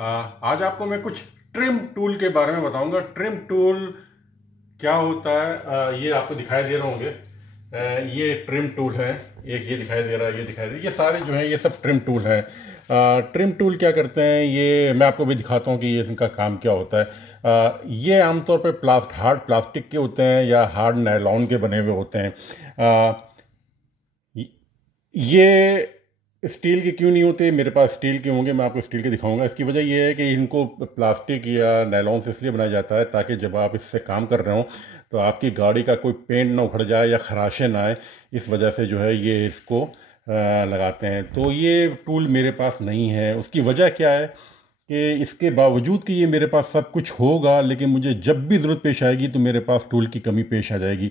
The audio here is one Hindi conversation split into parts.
आज आपको मैं कुछ ट्रिम टूल के बारे में बताऊंगा। ट्रिम टूल क्या होता है ये आपको दिखाई दे रहे होंगे। ये ट्रिम टूल है, एक ये दिखाई दे रहा है, ये दिखाई दे रहा है, ये सारे जो हैं ये सब ट्रिम टूल हैं। ट्रिम टूल क्या करते हैं ये मैं आपको भी दिखाता हूँ कि ये इनका काम क्या होता है। ये आमतौर पे हार्ड प्लास्टिक के होते हैं या हार्ड नायलॉन के बने हुए होते हैं। ये स्टील के क्यों नहीं होते, मेरे पास स्टील के होंगे, मैं आपको स्टील के दिखाऊंगा। इसकी वजह यह है कि इनको प्लास्टिक या नायलॉन से इसलिए बनाया जाता है ताकि जब आप इससे काम कर रहे हो तो आपकी गाड़ी का कोई पेंट ना उखड़ जाए या खराशे ना आए, इस वजह से जो है ये इसको लगाते हैं। तो ये टूल मेरे पास नहीं है। उसकी वजह क्या है कि इसके बावजूद कि ये मेरे पास सब कुछ होगा, लेकिन मुझे जब भी ज़रूरत पेश आएगी तो मेरे पास टूल की कमी पेश आ जाएगी।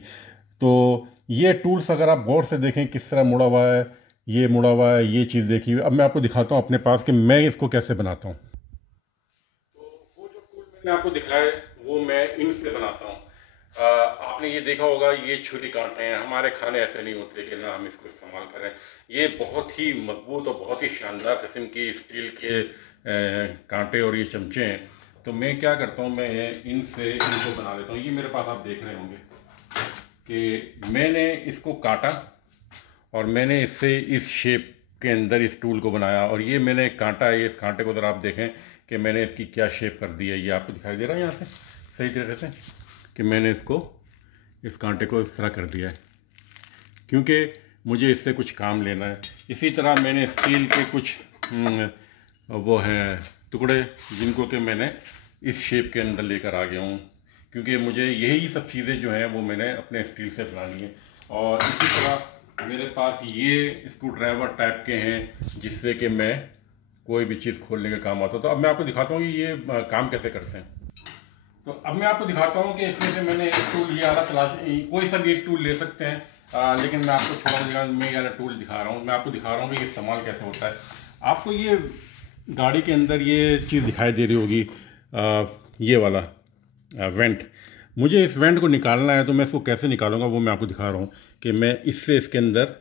तो ये टूल्स अगर आप गौर से देखें किस तरह मुड़ा हुआ है, ये मुड़ा हुआ है, ये चीज़ देखिए। अब मैं आपको दिखाता हूँ अपने पास कि मैं इसको कैसे बनाता हूँ। तो वो जो टूल मैंने आपको दिखाया है वो मैं इनसे बनाता हूँ। आपने ये देखा होगा, ये छुरी कांटे हैं। हमारे खाने ऐसे नहीं होते कि ना हम इसको इस्तेमाल करें। ये बहुत ही मजबूत और बहुत ही शानदार किस्म की स्टील के कांटे और ये चमचे हैं। तो मैं क्या करता हूँ, मैं इनसे इनको बना लेता हूँ। ये मेरे पास आप देख रहे होंगे कि मैंने इसको काटा और मैंने इससे इस शेप के अंदर इस टूल को बनाया। और ये मैंने कांटा है, इस कांटे को ज़रा आप देखें कि मैंने इसकी क्या शेप कर दी है। ये आपको दिखाई दे रहा है यहाँ से सही तरीके से कि मैंने इस कांटे को इस तरह कर दिया है, क्योंकि मुझे इससे कुछ काम लेना है। इसी तरह मैंने स्टील के कुछ वो हैं टुकड़े जिनको कि मैंने इस शेप के अंदर लेकर आ गया हूँ, क्योंकि मुझे यही सब चीज़ें जो हैं वो मैंने अपने स्टील से बनानी है। और इसी तरह मेरे पास ये स्क्रू ड्राइवर टाइप के हैं जिससे कि मैं कोई भी चीज़ खोलने का काम आता है। तो अब मैं आपको दिखाता हूँ कि ये काम कैसे करते हैं। तो अब मैं आपको दिखाता हूँ कि इसमें से मैंने एक टूल ये वाला तलाश, कोई सा भी एक टूल ले सकते हैं, लेकिन मैं आपको छोटा जगह में ये वाला टूल दिखा रहा हूँ। मैं आपको दिखा रहा हूँ कि ये इस्तेमाल कैसे होता है। आपको ये गाड़ी के अंदर ये चीज़ दिखाई दे रही होगी, ये वाला वेंट। मुझे इस वेंट को निकालना है, तो मैं इसको कैसे निकालूंगा वो मैं आपको दिखा रहा हूँ कि मैं इससे इसके अंदर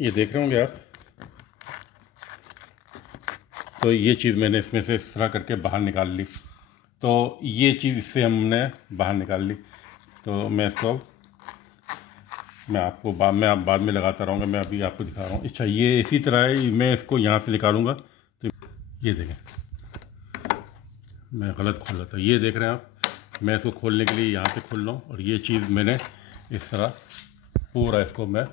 ये देख रहे होंगे आप। तो ये चीज़ मैंने इसमें से इस तरह करके बाहर निकाल ली। तो ये चीज़ इससे हमने बाहर निकाल ली। तो मैं इसको मैं बाद में लगाता रहूँगा। मैं अभी आपको दिखा रहा हूँ। अच्छा, ये इसी तरह है, मैं इसको यहाँ से निकालूंगा। तो ये देखें, मैं गलत खोल रहा था। ये देख रहे हैं आप, मैं इसको खोलने के लिए यहाँ से खोल रहा हूँ और ये चीज़ मैंने इस तरह पूरा इसको मैं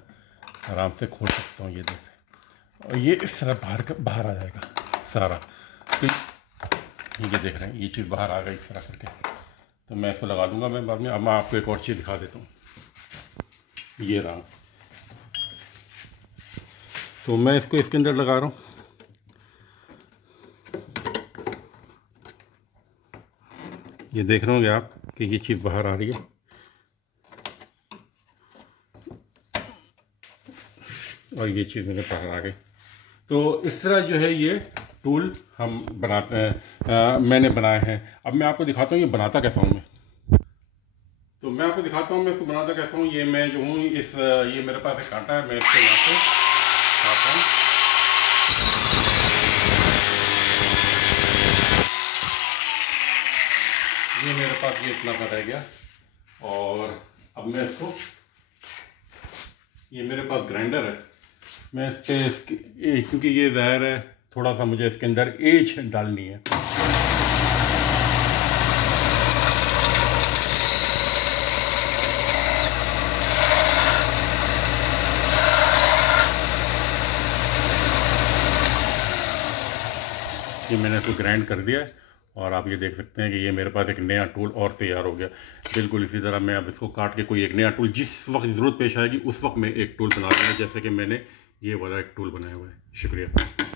आराम से खोल सकता हूँ। ये देखें, और ये इस तरह बाहर आ जाएगा सारा। तो ये देख रहे हैं, ये चीज़ बाहर आ गई इस तरह करके। तो मैं इसको लगा दूंगा मैं बाद में। अब मैं आपको एक और चीज़ दिखा देता हूँ। ये रहा, तो मैं इसको इसके अंदर लगा रहा हूँ। ये देख रहे होंगे आप कि ये चीज़ बाहर आ रही है। और ये चीज़ मेरे बाहर आ गई। तो इस तरह जो है ये टूल हम बनाते हैं, मैंने बनाए हैं। अब मैं आपको दिखाता हूँ ये बनाता कैसा हूँ मैं। तो मैं आपको दिखाता हूँ मैं इसको बनाता कैसा हूँ। ये मैं जो हूँ ये मेरे पास एक कांटा है, मैं इसको यहाँ से काटता हूँ। ये मेरे पास ये इतना सा रह गया। और अब मैं इसको, ये मेरे पास ग्राइंडर है, मैं इस पर क्योंकि ये ज़ाहिर है थोड़ा सा मुझे इसके अंदर एज डालनी है। ये मैंने इसको ग्राइंड कर दिया है और आप ये देख सकते हैं कि ये मेरे पास एक नया टूल और तैयार हो गया। बिल्कुल इसी तरह मैं अब इसको काट के कोई एक नया टूल जिस वक्त ज़रूरत पेश आएगी उस वक्त मैं एक टूल बना दूँगा, जैसे कि मैंने ये वाला एक टूल बनाया हुआ है। शुक्रिया।